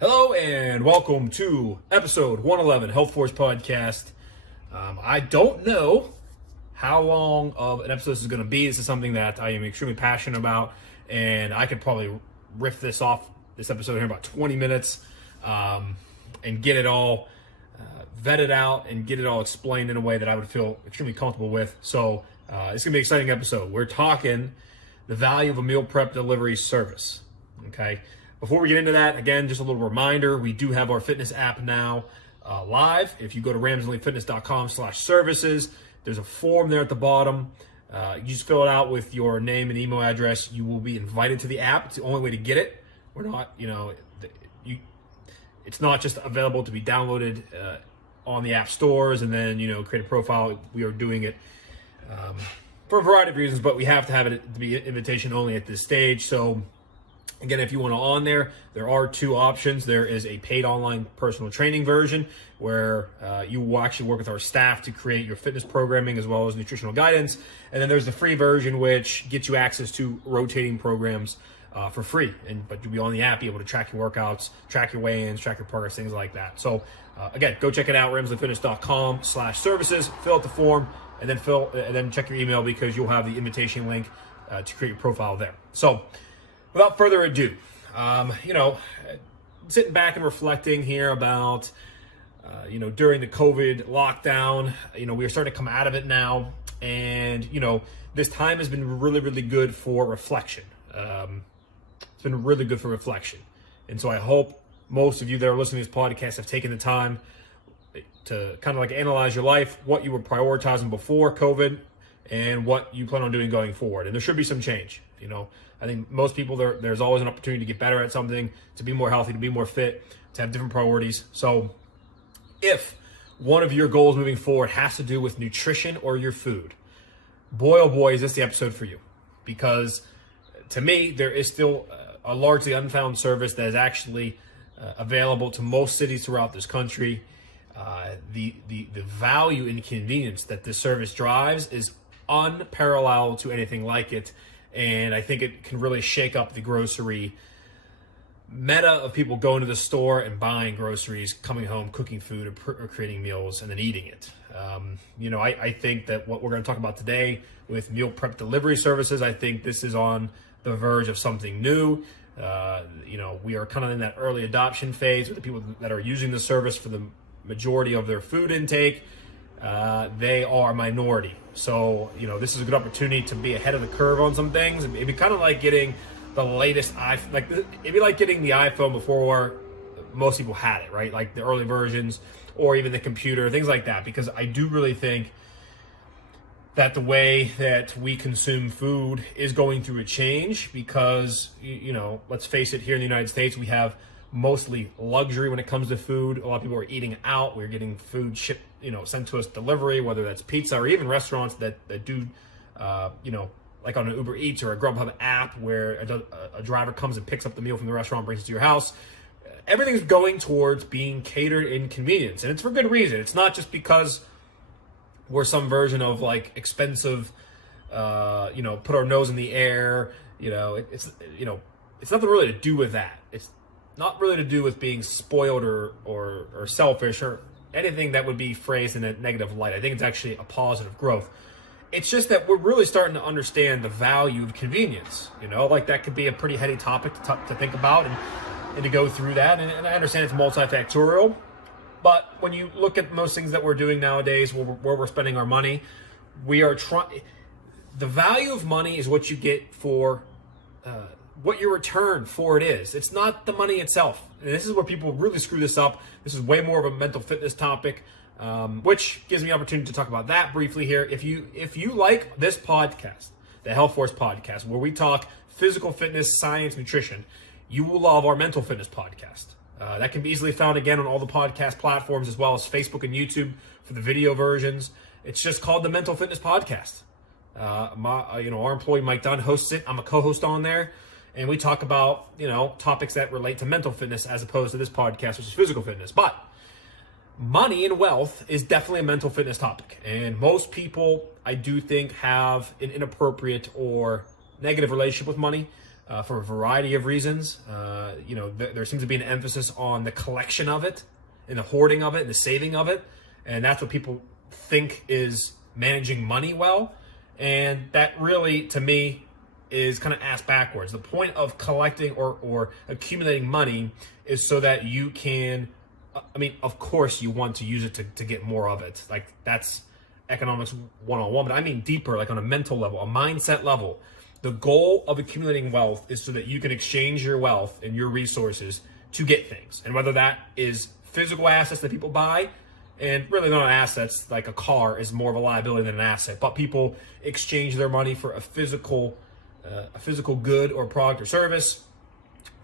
Hello and welcome to episode 111 HealthForce podcast. I don't know how long of an episode this is going to be. This is something that I am extremely passionate about, and I could probably riff this episode here in about 20 minutes and get it all vetted out and get it all explained in a way that I would feel extremely comfortable with. So it's going to be an exciting episode. We're talking the value of a meal prep delivery service. Okay. Before we get into that, again, just a little reminder, we do have our fitness app now live. If you go to ramseyfitness.com/services, there's a form there at the bottom. You just fill it out with your name and email address. You will be invited to the app. It's the only way to get it. We're not, it's not just available to be downloaded on the app stores and then, create a profile. We are doing it for a variety of reasons, but we have to have it to be invitation only at this stage. So again, if you want to on there are two options. There is a paid online personal training version where you will actually work with our staff to create your fitness programming as well as nutritional guidance. And then there's the free version, which gets you access to rotating programs for free. But you'll be on the app, be able to track your workouts, track your weigh-ins, track your progress, things like that. So again, go check it out, ramseyfitness.com/services, fill out the form, and then check your email because you'll have the invitation link to create your profile there. So without further ado, sitting back and reflecting here about, during the COVID lockdown, we are starting to come out of it now. And, this time has been really, really good for reflection. It's been really good for reflection. And so I hope most of you that are listening to this podcast have taken the time to kind of like analyze your life, what you were prioritizing before COVID and what you plan on doing going forward. And there should be some change. I think most people, there's always an opportunity to get better at something, to be more healthy, to be more fit, to have different priorities. So if one of your goals moving forward has to do with nutrition or your food, boy, oh boy, is this the episode for you. Because to me, there is still a largely unfound service that is actually available to most cities throughout this country. The value and convenience that this service drives is unparalleled to anything like it. And I think it can really shake up the grocery meta of people going to the store and buying groceries, coming home, cooking food, or creating meals, and then eating it. I think that what we're going to talk about today with meal prep delivery services, I think this is on the verge of something new. We are kind of in that early adoption phase with the people that are using the service for the majority of their food intake. They are a minority. So, this is a good opportunity to be ahead of the curve on some things. It'd be kind of like getting the latest it'd be like getting the iPhone before most people had it, right? Like the early versions or even the computer, things like that. Because I do really think that the way that we consume food is going through a change because, let's face it, here in the United States, we have mostly luxury when it comes to food. A lot of people are eating out. We're getting food shipped, sent to us delivery, whether that's pizza or even restaurants that do, like on an Uber Eats or a Grubhub app where a driver comes and picks up the meal from the restaurant, brings it to your house. Everything's going towards being catered in convenience, and it's for good reason. It's not just because we're some version of like expensive, put our nose in the air. It's nothing really to do with that. It's not really to do with being spoiled or selfish or anything that would be phrased in a negative light. I think it's actually a positive growth. It's just that we're really starting to understand the value of convenience. Like that could be a pretty heady topic to think about and to go through that. And I understand it's multifactorial, but when you look at most things that we're doing nowadays, where we're spending our money, we are trying. The value of money is what you get for what your return for it is. It's not the money itself. And this is where people really screw this up. This is way more of a mental fitness topic, which gives me an opportunity to talk about that briefly here. If you like this podcast, the HealthForce podcast, where we talk physical fitness, science, nutrition, you will love our mental fitness podcast. That can be easily found again on all the podcast platforms as well as Facebook and YouTube for the video versions. It's just called the Mental Fitness Podcast. Our employee Mike Dunn hosts it. I'm a co-host on there. And we talk about, topics that relate to mental fitness as opposed to this podcast, which is physical fitness. But money and wealth is definitely a mental fitness topic. And most people, I do think, have an inappropriate or negative relationship with money. for a variety of reasons. There seems to be an emphasis on the collection of it and the hoarding of it and the saving of it. And that's what people think is managing money well. And that really, to me, is kind of ass backwards. The point of collecting or accumulating money is so that you can, of course you want to use it to get more of it. Like, that's economics 101, but I mean deeper, like on a mental level, a mindset level. The goal of accumulating wealth is so that you can exchange your wealth and your resources to get things. And whether that is physical assets that people buy, and really not assets, like a car is more of a liability than an asset, but people exchange their money for a physical good or product or service,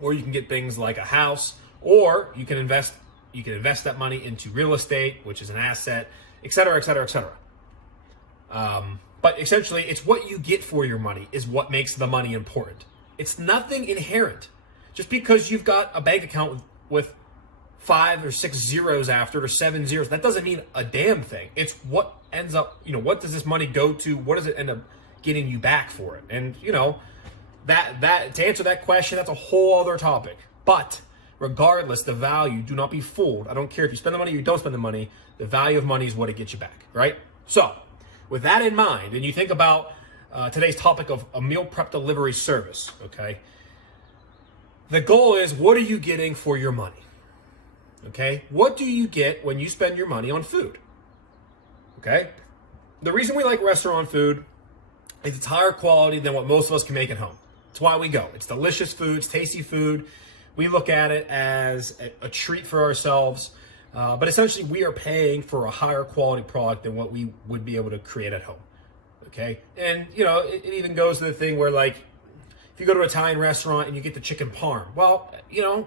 or you can get things like a house, or you can invest that money into real estate, which is an asset, et cetera, et cetera, et cetera. But essentially, it's what you get for your money is what makes the money important. It's nothing inherent. Just because you've got a bank account with 5 or 6 zeros after it, or 7 zeros, that doesn't mean a damn thing. It's what ends up, what does this money go to? What does it end up getting you back for it? And that to answer that question, that's a whole other topic. But regardless, the value, do not be fooled. I don't care if you spend the money or you don't spend the money. The value of money is what it gets you back, right? So with that in mind, and you think about today's topic of a meal prep delivery service, okay? The goal is, what are you getting for your money? Okay? What do you get when you spend your money on food? Okay? The reason we like restaurant food is it's higher quality than what most of us can make at home. It's why we go. It's delicious food, it's tasty food. We look at it as a treat for ourselves. But essentially, we are paying for a higher quality product than what we would be able to create at home. Okay? And, it even goes to the thing where, like, if you go to an Italian restaurant and you get the chicken parm, well,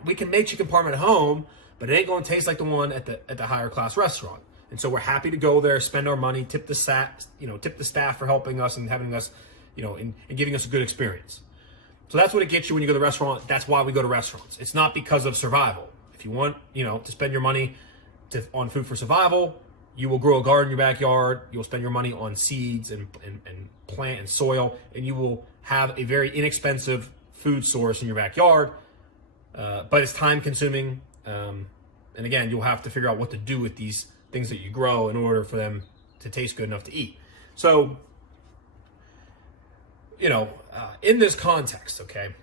we can make chicken parm at home, but it ain't going to taste like the one at the higher class restaurant. And so we're happy to go there, spend our money, tip the staff for helping us and having us, and giving us a good experience. So that's what it gets you when you go to the restaurant. That's why we go to restaurants. It's not because of survival. If you want, to spend your money on food for survival, you will grow a garden in your backyard. You'll spend your money on seeds and plant and soil, and you will have a very inexpensive food source in your backyard. But it's time consuming. And again, you'll have to figure out what to do with these things that you grow in order for them to taste good enough to eat. So, in this context, okay,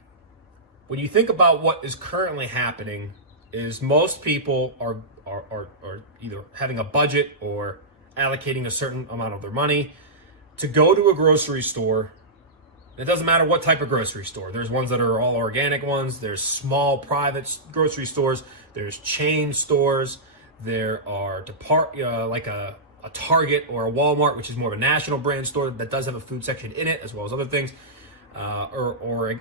when you think about what is currently happening, is most people are either having a budget or allocating a certain amount of their money to go to a grocery store. It doesn't matter what type of grocery store. There's ones that are all organic ones. There's small private grocery stores. There's chain stores. There are like a Target or a Walmart, which is more of a national brand store that does have a food section in it, as well as other things. Or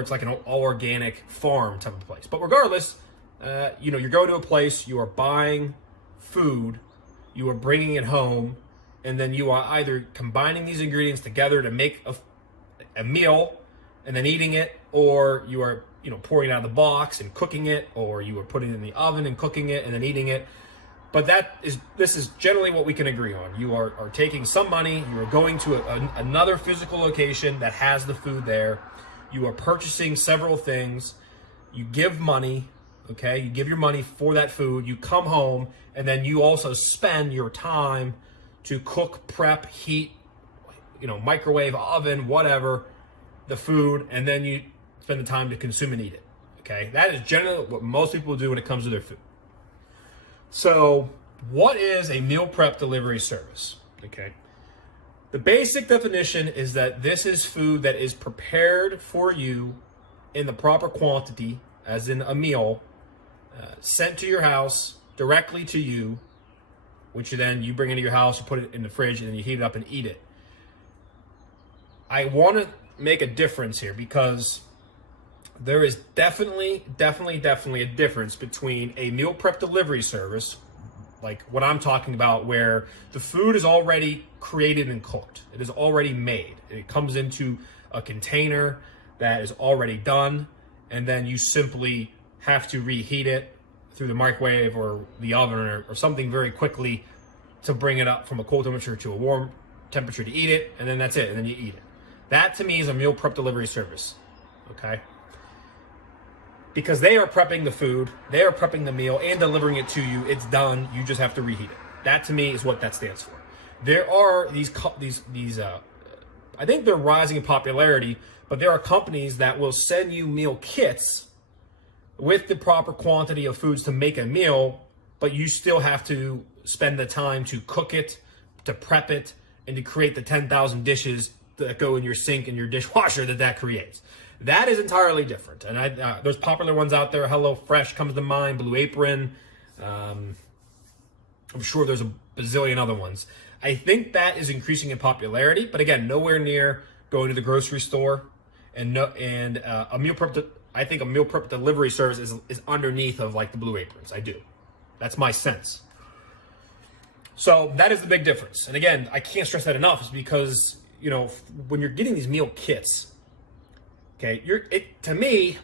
it's like an all organic farm type of place. But regardless, you're going to a place, you are buying food, you are bringing it home, and then you are either combining these ingredients together to make a meal and then eating it, or you are pouring it out of the box and cooking it, or you are putting it in the oven and cooking it and then eating it. But this is generally what we can agree on. You are taking some money, you are going to another physical location that has the food there. You are purchasing several things. You give money, okay? You give your money for that food. You come home, and then you also spend your time to cook, prep, heat, microwave, oven, whatever, the food, and then you spend the time to consume and eat it, okay? That is generally what most people do when it comes to their food. So, what is a meal prep delivery service, okay? The basic definition is that this is food that is prepared for you in the proper quantity, as in a meal, sent to your house directly to you, which then you bring into your house, you put it in the fridge, and then you heat it up and eat it. I want to make a difference here because there is definitely a difference between a meal prep delivery service, like what I'm talking about, where the food is already created and cooked. It is already made. It comes into a container that is already done, and then you simply have to reheat it through the microwave or the oven or something very quickly to bring it up from a cold temperature to a warm temperature to eat it, and then that's it, and then you eat it. That to me is a meal prep delivery service, okay? Because they are prepping the food, they are prepping the meal and delivering it to you. It's done. You just have to reheat it. That to me is what that stands for. There are these I think they're rising in popularity, but there are companies that will send you meal kits with the proper quantity of foods to make a meal, but you still have to spend the time to cook it, to prep it, and to create the 10,000 dishes that go in your sink and your dishwasher that creates. That is entirely different. And there's popular ones out there. HelloFresh comes to mind, Blue Apron. I'm sure there's a bazillion other ones. I think that is increasing in popularity, but again, nowhere near going to the grocery store. I think a meal prep delivery service is underneath of like the Blue Aprons. I do. That's my sense. So that is the big difference. And again, I can't stress that enough, is because, you know, when you're getting these meal kits, okay, to me,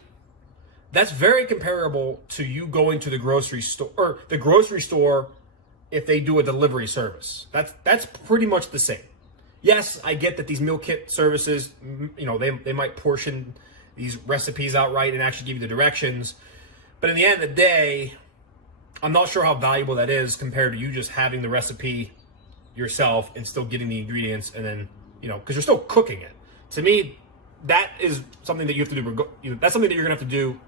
that's very comparable to you going to the grocery store, or the grocery store if they do a delivery service. That's pretty much the same. Yes, I get that these meal kit services, you know, they might portion these recipes outright and actually give you the directions. But in the end of the day, I'm not sure how valuable that is compared to you just having the recipe yourself and still getting the ingredients, and then, you know, because you're still cooking it. To me, that is something that you have to do. That's something that you're going to have to do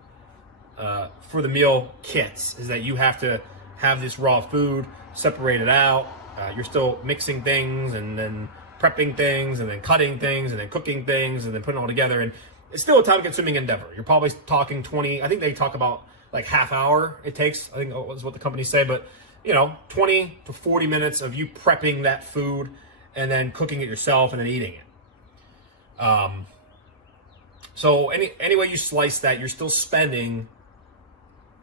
for the meal kits, is that you have to have this raw food, separate it out. You're still mixing things and then prepping things and then cutting things and then cooking things and then putting it all together. And it's still a time-consuming endeavor. You're probably talking 20, I think they talk about like half hour it takes, I think is what the companies say, but you know, 20 to 40 minutes of you prepping that food and then cooking it yourself and then eating it. So any way you slice that, you're still spending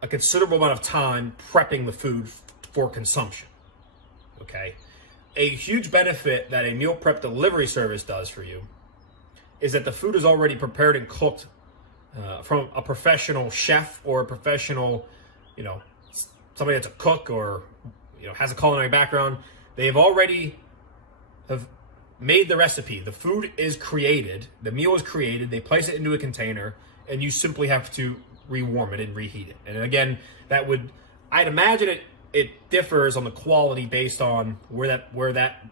a considerable amount of time prepping the food for consumption, okay? A huge benefit that a meal prep delivery service does for you is that the food is already prepared and cooked from a professional chef or a professional, you know, somebody that's a cook or, you know, has a culinary background. They've already have made the recipe. The food is created, the meal is created, they place it into a container, and you simply have to rewarm it and reheat it. And again, I'd imagine it differs on the quality based on where that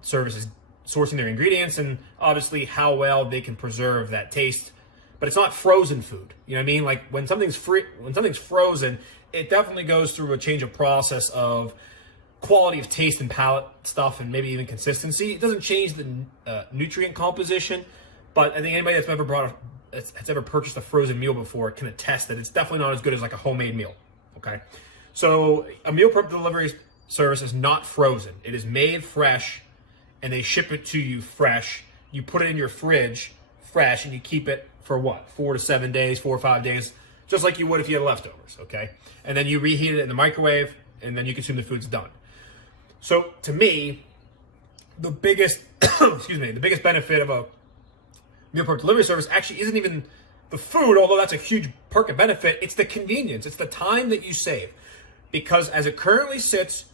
service is sourcing their ingredients, and obviously how well they can preserve that taste. But it's not frozen food. You know what I mean? Like when something's frozen, it definitely goes through a change of process of quality of taste and palate stuff, and maybe even consistency. It doesn't change the nutrient composition, but I think anybody that's ever purchased a frozen meal before can attest that it's definitely not as good as like a homemade meal. Okay, so a meal prep delivery service is not frozen. It is made fresh, and they ship it to you fresh. You put it in your fridge fresh, and you keep it for what, 4 to 7 days, 4 or 5 days, just like you would if you had leftovers. Okay, and then you reheat it in the microwave, and then you consume the food's done. So to me, the biggest the biggest benefit of a meal prep delivery service actually isn't even the food, although that's a huge perk and benefit. It's the convenience. It's the time that you save. Because as it currently sits,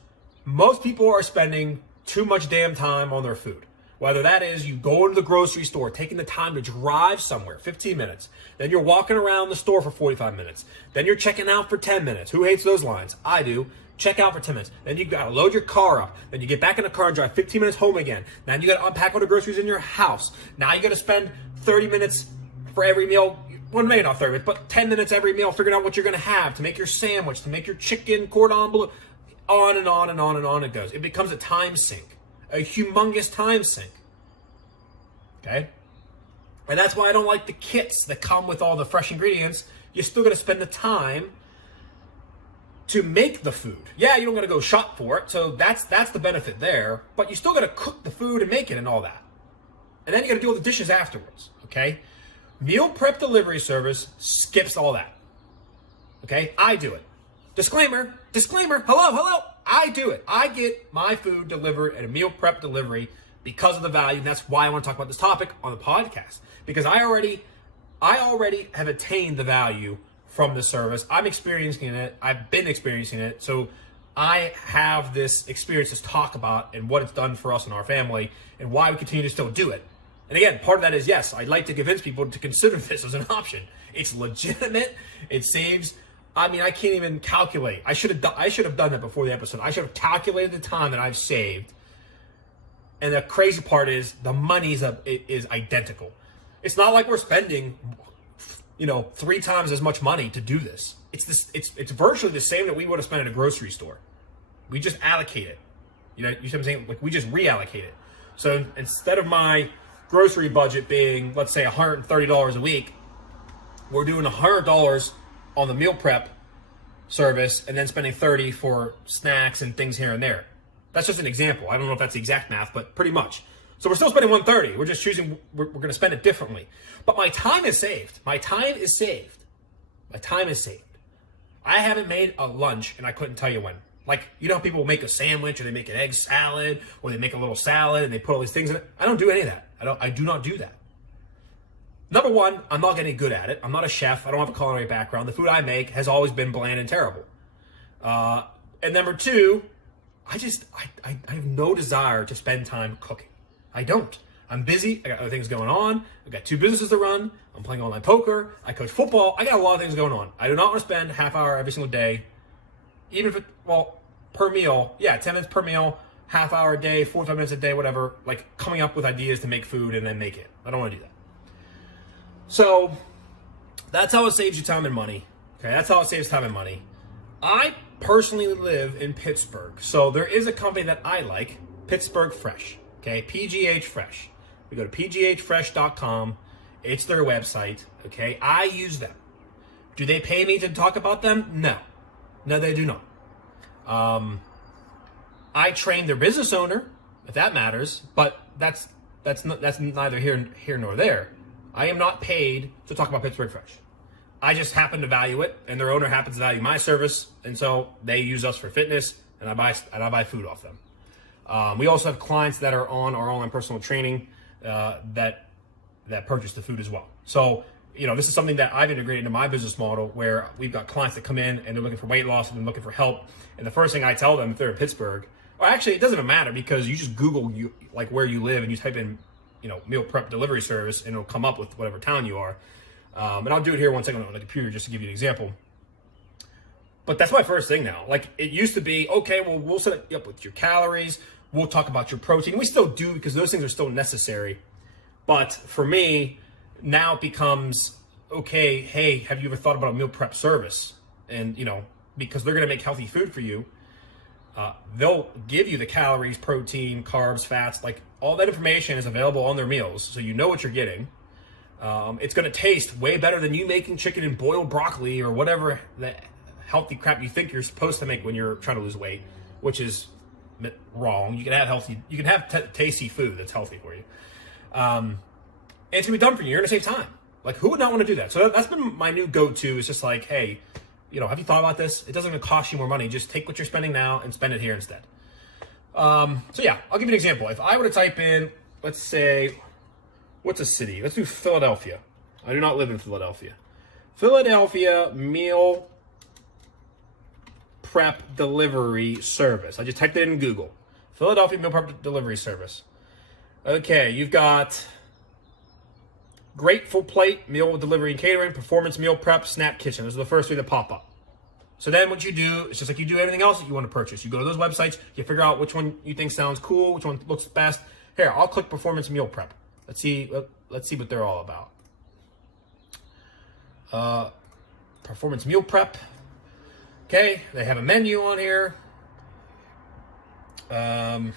most people are spending too much damn time on their food. Whether that is you go to the grocery store, taking the time to drive somewhere, 15 minutes. Then you're walking around the store for 45 minutes. Then you're checking out for 10 minutes. Who hates those lines? I do. Check out for 10 minutes. Then you gotta load your car up. Then you get back in the car and drive 15 minutes home again. Then you gotta unpack all the groceries in your house. Now you gotta spend 30 minutes for every meal. Well, maybe not 30 minutes, but 10 minutes every meal figuring out what you're gonna have to make your sandwich, to make your chicken cordon bleu. On and on and on and on it goes. It becomes a time sink. A humongous time sink. Okay? And that's why I don't like the kits that come with all the fresh ingredients. You're still gonna spend the time to make the food. Yeah, you don't gotta go shop for it, so that's the benefit there, but you still gotta cook the food and make it and all that. And then you gotta do all the dishes afterwards, okay? Meal prep delivery service skips all that. Okay? I do it. Disclaimer, hello, I do it. I get my food delivered at a meal prep delivery because of the value, and that's why I want to talk about this topic on the podcast. Because I already have attained the value from the service. I'm experiencing it. I've been experiencing it. So I have this experience to talk about and what it's done for us and our family and why we continue to still do it. And again, part of that is, yes, I'd like to convince people to consider this as an option. It's legitimate. It saves. I mean, I can't even calculate. I should have done that before the episode. I should have calculated the time that I've saved. And the crazy part is the money is identical. It's not like we're spending, 3 times as much money to do this. It's virtually the same that we would have spent at a grocery store. We just allocate it. You see what I'm saying? Like, we just reallocate it. So instead of my grocery budget being, let's say, $130 a week, we're doing $100 on the meal prep service and then spending $30 for snacks and things here and there. That's just an example. I don't know if that's the exact math, but pretty much. So we're still spending $130. We're just choosing, we're going to spend it differently. But my time is saved. My time is saved. I haven't made a lunch, and I couldn't tell you when. Like, how people make a sandwich, or they make an egg salad, or they make a little salad, and they put all these things in it. I don't do any of that. I do not do that. Number one, I'm not getting good at it. I'm not a chef. I don't have a culinary background. The food I make has always been bland and terrible. And number two, I have no desire to spend time cooking. I don't. I'm busy. I got other things going on. I've got 2 businesses to run. I'm playing online poker. I coach football. I got a lot of things going on. I do not want to spend half hour every single day, even if per meal. Yeah, 10 minutes per meal, half hour a day, 45 minutes a day, whatever, like coming up with ideas to make food and then make it. I don't want to do that. So that's how it saves you time and money. Okay, that's how it saves time and money. I personally live in Pittsburgh, so there is a company that I like, Pittsburgh Fresh. Okay, PGH Fresh. We go to pghfresh.com. It's their website. Okay, I use them. Do they pay me to talk about them? No, they do not. I train their business owner, if that matters, but that's neither here nor there. I am not paid to talk about Pittsburgh Fresh. I just happen to value it, and their owner happens to value my service, and so they use us for fitness, and I buy food off them. We also have clients that are on our online personal training that purchase the food as well. So, this is something that I've integrated into my business model, where we've got clients that come in and they're looking for weight loss and they're looking for help. And the first thing I tell them, if they're in Pittsburgh, or actually it doesn't even matter, because you just Google where you live and you type in, meal prep delivery service, and it'll come up with whatever town you are. And I'll do it here one second on the computer just to give you an example. But that's my first thing now. Like, it used to be, okay, well, we'll set you up with your calories. We'll talk about your protein. We still do, because those things are still necessary. But for me, now it becomes, okay, hey, have you ever thought about a meal prep service? And, because they're going to make healthy food for you, they'll give you the calories, protein, carbs, fats, like all that information is available on their meals. So you know what you're getting. It's going to taste way better than you making chicken and boiled broccoli or whatever the healthy crap you think you're supposed to make when you're trying to lose weight, which is wrong. You can have tasty food that's healthy for you. And it's going to be done for you. You're going to save time. Like, who would not want to do that? So that's been my new go-to. It's just like, hey, have you thought about this? It doesn't even cost you more money. Just take what you're spending now and spend it here instead. So yeah, I'll give you an example. If I were to type in, let's say, what's a city? Let's do Philadelphia. I do not live in Philadelphia. Philadelphia meal prep delivery service. I just typed it in Google. Philadelphia meal prep delivery service. Okay, you've got Grateful Plate, meal delivery and catering, Performance Meal Prep, Snap Kitchen. Those are the first 3 that pop up. So then what you do, it's just like you do everything else that you want to purchase. You go to those websites, you figure out which one you think sounds cool, which one looks best. Here, I'll click Performance Meal Prep. Let's see what they're all about. Performance Meal Prep. Okay, they have a menu on here. Now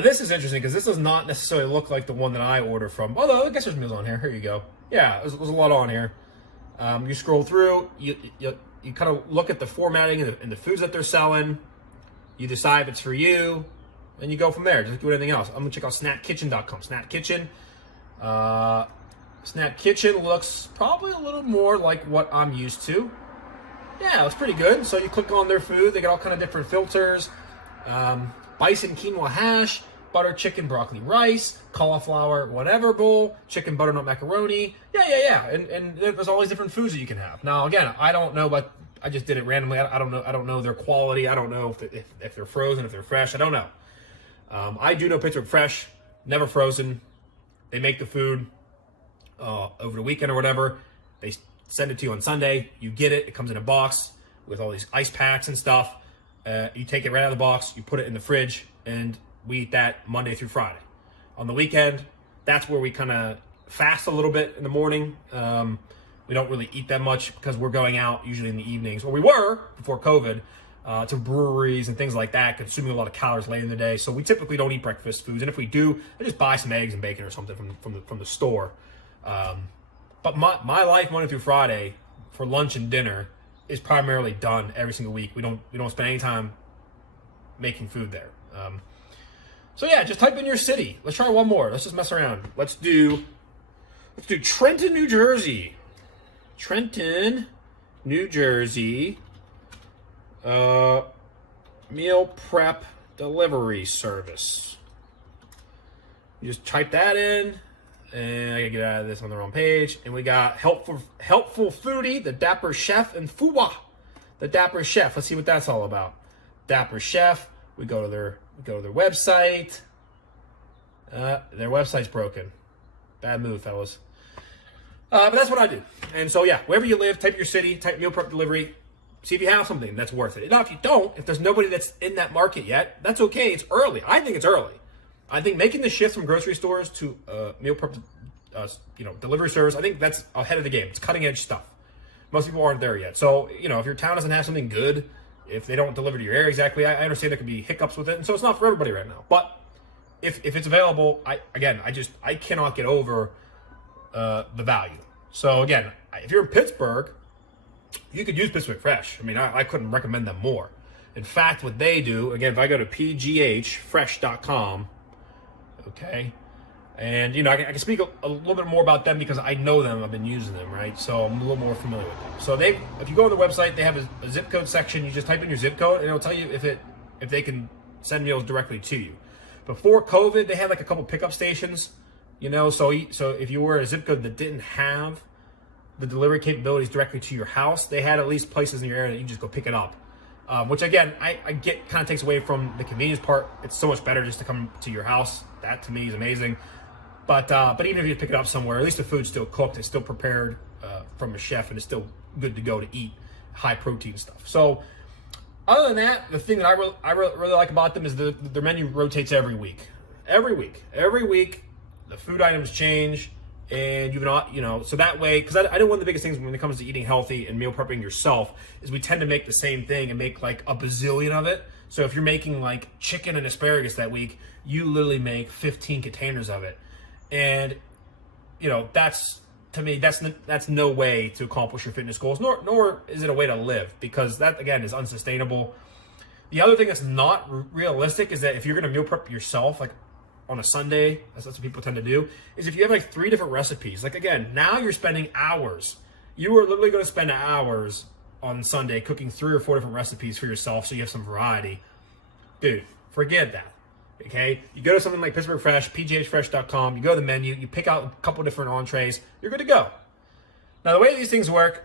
this is interesting, because this does not necessarily look like the one that I order from. Although I guess there's meals on here. Here you go. Yeah, there's a lot on here. You scroll through. You kind of look at the formatting and the foods that they're selling. You decide if it's for you, and you go from there. Just like do anything else. I'm gonna check out SnapKitchen.com. Snap Kitchen. Snap Kitchen looks probably a little more like what I'm used to. Yeah, it looks pretty good. So you click on their food. They got all kind of different filters. Bison quinoa hash, butter chicken broccoli rice, cauliflower whatever bowl, chicken butternut macaroni. Yeah. And there's all these different foods that you can have. Now again, I don't know, but I just did it randomly. I don't know their quality. I don't know if they're frozen, if they're fresh. I don't know. I do know Pittsburgh Fresh never frozen. They make the food over the weekend or whatever. They send it to you on Sunday. You get it. It comes in a box with all these ice packs and stuff. You take it right out of the box. You put it in the fridge, and we eat that Monday through Friday. On the weekend, that's where we kind of fast a little bit in the morning. We don't really eat that much because we're going out usually in the evenings, or we were before COVID, to breweries and things like that, consuming a lot of calories late in the day. So we typically don't eat breakfast foods, and if we do, I just buy some eggs and bacon or something from the store. But my life Monday through Friday for lunch and dinner is primarily done every single week. We don't spend any time making food there. So yeah, just type in your city. Let's try one more. Let's just mess around. Let's do Trenton, New Jersey. Trenton, New Jersey. Meal prep delivery service. You just type that in, and I gotta get out of this on the wrong page. And we got helpful foodie, the Dapper Chef, and Fuwa, the Dapper Chef. Let's see what that's all about. Dapper Chef. We go to their website. Their website's broken. Bad move, fellas. But that's what I do. And so yeah, wherever you live, type your city, type meal prep delivery. See if you have something that's worth it. Now, if you don't, if there's nobody that's in that market yet, that's okay. It's early. I think it's early. I think making the shift from grocery stores to meal prep, delivery service, I think that's ahead of the game. It's cutting edge stuff. Most people aren't there yet. So, if your town doesn't have something good, if they don't deliver to your area exactly, I understand there could be hiccups with it. And so it's not for everybody right now. But if it's available, I cannot get over the value. So again, if you're in Pittsburgh, you could use Pittsburgh Fresh. I mean, I couldn't recommend them more. In fact, what they do, again, if I go to pghfresh.com, okay, and I can speak a little bit more about them because I know them. I've been using them, right? So I'm a little more familiar with them. So if you go on the website, they have a zip code section. You just type in your zip code, and it'll tell you if they can send meals directly to you. Before COVID, they had like a couple pickup stations, So if you were a zip code that didn't have the delivery capabilities directly to your house, they had at least places in your area that you can just go pick it up. Which again, I get kind of takes away from the convenience part. It's so much better just to come to your house. That to me is amazing. But even if you pick it up somewhere, at least the food's still cooked. It's still prepared from a chef, and it's still good to go to eat high protein stuff. So other than that, the thing that I really like about them is their menu rotates every week. Every week, the food items change. And so that way, because I know one of the biggest things when it comes to eating healthy and meal prepping yourself is we tend to make the same thing and make like a bazillion of it. So if you're making like chicken and asparagus that week, you literally make 15 containers of it. And, that's, to me, that's no way to accomplish your fitness goals, nor is it a way to live, because that, again, is unsustainable. The other thing that's not realistic is that if you're going to meal prep yourself, like, on a Sunday, that's what people tend to do, is if you have like 3 different recipes, like again, now you're spending hours. You are literally going to spend hours on Sunday cooking 3 or 4 different recipes for yourself so you have some variety. Dude, forget that. Okay? You go to something like Pittsburgh Fresh, pghfresh.com, you go to the menu, you pick out a couple different entrees, you're good to go. Now, the way these things work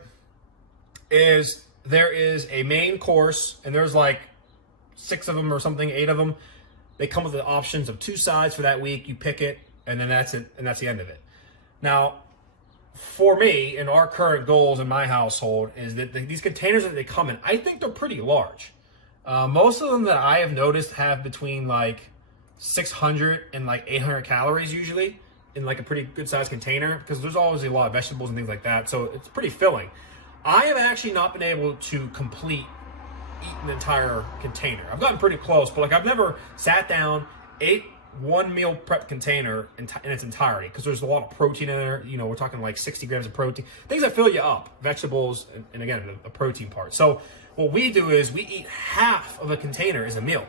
is there is a main course, and there's like 6 of them or something, 8 of them. They come with the options of 2 sides for that week. You pick it, and then that's it, and that's the end of it. Now, for me, and our current goals in my household is that these containers that they come in, I think they're pretty large. Most of them that I have noticed have between like 600 and like 800 calories usually in like a pretty good sized container, because there's always a lot of vegetables and things like that, so it's pretty filling. I have actually not been able to eat an entire container. I've gotten pretty close, but like I've never sat down, ate one meal prep container in its entirety, because there's a lot of protein in there. We're talking like 60 grams of protein, things that fill you up, vegetables, and again, the protein part. So what we do is we eat half of a container as a meal.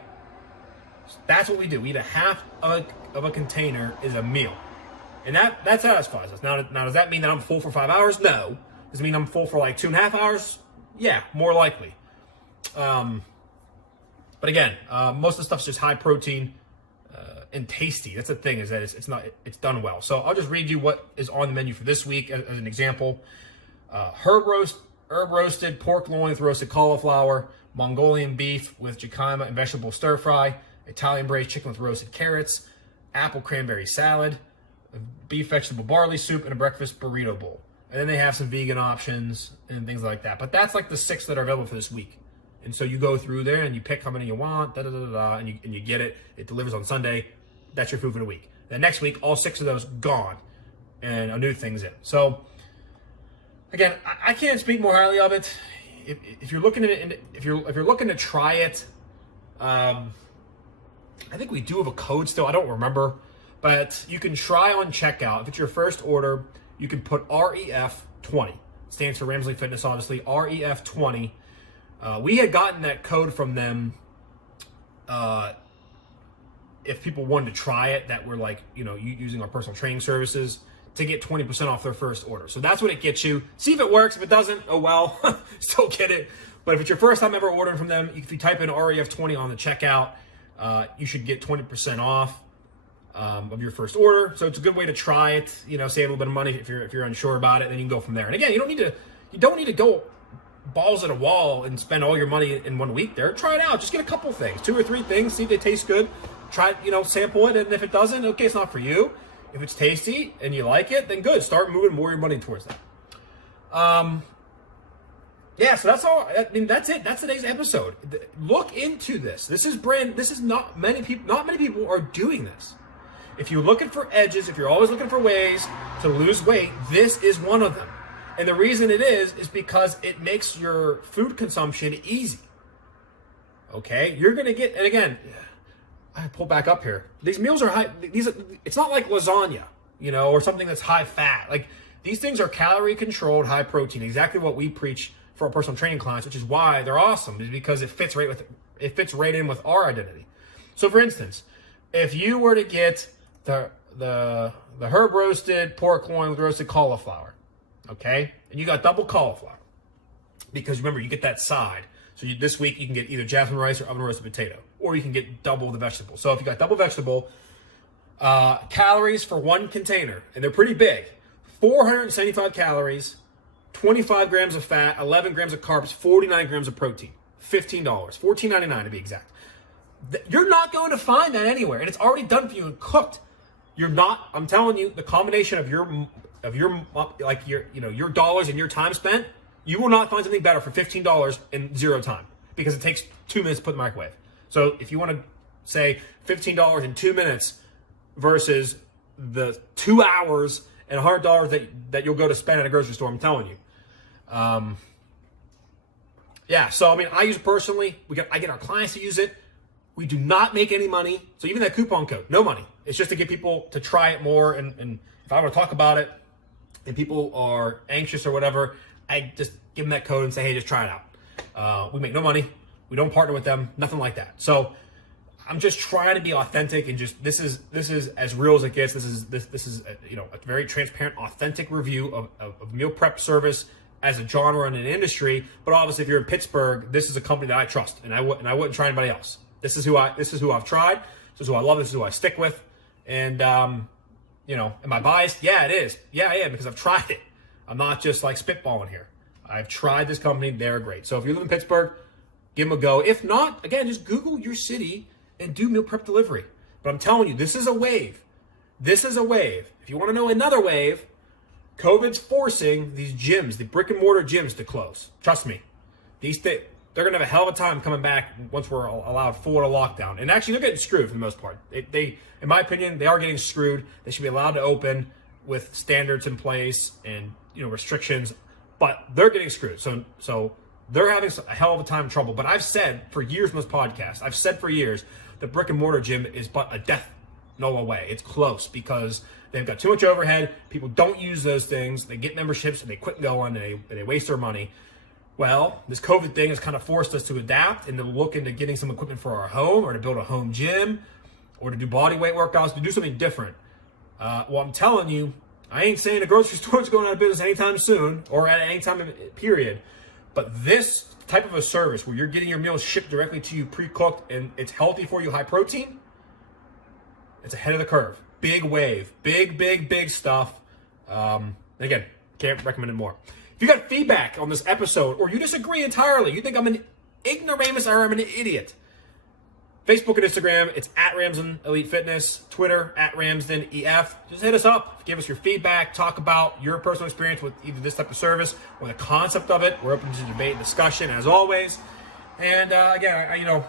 That's what we do. We eat a half of a container as a meal. And that satisfies us. Now, does that mean that I'm full for 5 hours? No. Does it mean I'm full for like 2.5 hours? Yeah, more likely. But again, most of the stuff's just high protein and tasty. That's the thing, is that it's done well. So I'll just read you what is on the menu for this week as an example. Herb roasted pork loin with roasted cauliflower, Mongolian beef with jicama and vegetable stir fry, Italian braised chicken with roasted carrots, apple cranberry salad, a beef vegetable barley soup, and a breakfast burrito bowl. And then they have some vegan options and things like that. But that's like the 6 that are available for this week. And so you go through there and you pick how many you want, and you get it. It delivers on Sunday. That's your food for the week. Then next week, all 6 of those gone, and a new thing's in. So again, I can't speak more highly of it. If you're looking at it, if you're looking to try it, I think we do have a code still. I don't remember, but you can try on checkout. If it's your first order, you can put REF20. Stands for Ramsley Fitness, obviously. REF20. We had gotten that code from them. If people wanted to try it, that were like, using our personal training services to get 20% off their first order. So that's what it gets you. See if it works. If it doesn't, oh well, still get it. But if it's your first time ever ordering from them, if you type in REF20 on the checkout, you should get 20% off of your first order. So it's a good way to try it. Save a little bit of money if you're unsure about it. Then you can go from there. And again, you don't need to go balls at a wall and spend all your money in 1 week there. Try it out. Just get a couple things, 2 or 3 things. See if they taste good. Try it, sample it. And if it doesn't, okay, it's not for you. If it's tasty and you like it, then good. Start moving more of your money towards that. Yeah, so that's all. That's it. That's today's episode. Look into this. This is not many people. Not many people are doing this. If you're looking for edges, if you're always looking for ways to lose weight, this is one of them. And the reason it is because it makes your food consumption easy. Okay, you're gonna get. And again, I pull back up here. These meals are high. It's not like lasagna, or something that's high fat. Like, these things are calorie controlled, high protein. Exactly what we preach for our personal training clients, which is why they're awesome, is because it fits right in with our identity. So, for instance, if you were to get the herb roasted pork loin with roasted cauliflower, okay, and you got double cauliflower, because remember, you get that side. So this week you can get either jasmine rice or oven roasted potato, or you can get double the vegetable. So if you got double vegetable, calories for one container, and they're pretty big, 475 calories, 25 grams of fat, 11 grams of carbs, 49 grams of protein, $15, $14.99 to be exact. You're not going to find that anywhere, and it's already done for you and cooked. You're not. I'm telling you, the combination of your dollars and your time spent, you will not find something better for $15 in 0 time, because it takes 2 minutes to put in the microwave. So if you want to say $15 in 2 minutes versus the 2 hours and $100 that you'll go to spend at a grocery store, I'm telling you. Yeah, so I use it personally. I get our clients to use it. We do not make any money. So even that coupon code, no money. It's just to get people to try it more. And if I want to talk about it and people are anxious or whatever, I just give them that code and say, hey, just try it out. We make no money. We don't partner with them. Nothing like that. So I'm just trying to be authentic, and just this is as real as it gets. This is a very transparent, authentic review of meal prep service as a genre and an industry. But obviously, if you're in Pittsburgh, this is a company that I trust, and I wouldn't try anybody else. This is who I've tried. This is who I love. This is who I stick with. And am I biased? Yeah, it is. Yeah, I am, because I've tried it. I'm not just like spitballing here. I've tried this company. They're great. So if you live in Pittsburgh, give them a go. If not, again, just Google your city and do meal prep delivery. But I'm telling you, this is a wave. This is a wave. If you want to know another wave, COVID's forcing these gyms, the brick and mortar gyms, to close. Trust me. They're going to have a hell of a time coming back once we're allowed full lockdown. And actually, they're getting screwed for the most part. They, in my opinion, they are getting screwed. They should be allowed to open with standards in place and restrictions, but they're getting screwed. So they're having a hell of a time trouble. But I've said for years in this podcast, the brick and mortar gym is but a death knell away. It's close because they've got too much overhead. People don't use those things. They get memberships and they quit going and they waste their money. Well, this COVID thing has kind of forced us to adapt and to look into getting some equipment for our home, or to build a home gym, or to do body weight workouts, to do something different. Well, I'm telling you, I ain't saying the grocery store's going out of business anytime soon, or at any time period. But this type of a service where you're getting your meals shipped directly to you pre-cooked and it's healthy for you, high protein, it's ahead of the curve. Big wave. Big stuff. Again, can't recommend it more. If you got feedback on this episode, or you disagree entirely, you think I'm an ignoramus or I'm an idiot, Facebook and Instagram, it's at Ramsden Elite Fitness. Twitter, at Ramsden EF. Just hit us up. Give us your feedback. Talk about your personal experience with either this type of service or the concept of it. We're open to debate and discussion, as always. And again,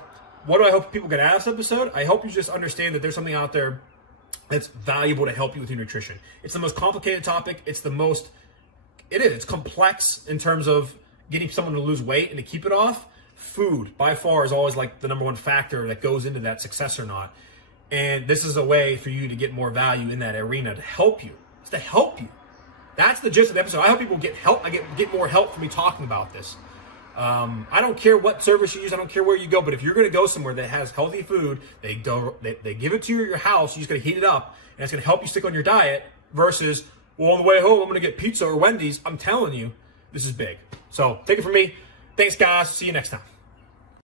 what do I hope people get out of this episode? I hope you just understand that there's something out there that's valuable to help you with your nutrition. It's the most complicated topic. It's complex in terms of getting someone to lose weight and to keep it off. Food, by far, is always like the number one factor that goes into that success or not. And this is a way for you to get more value in that arena to help you. It's to help you. That's the gist of the episode. I hope people get help. I get more help from me talking about this. I don't care what service you use. I don't care where you go. But if you're going to go somewhere that has healthy food, they give it to you at your house. You're just going to heat it up, and it's going to help you stick on your diet. Versus, well, on the way home, I'm going to get pizza or Wendy's. I'm telling you, this is big. So take it from me. Thanks, guys. See you next time.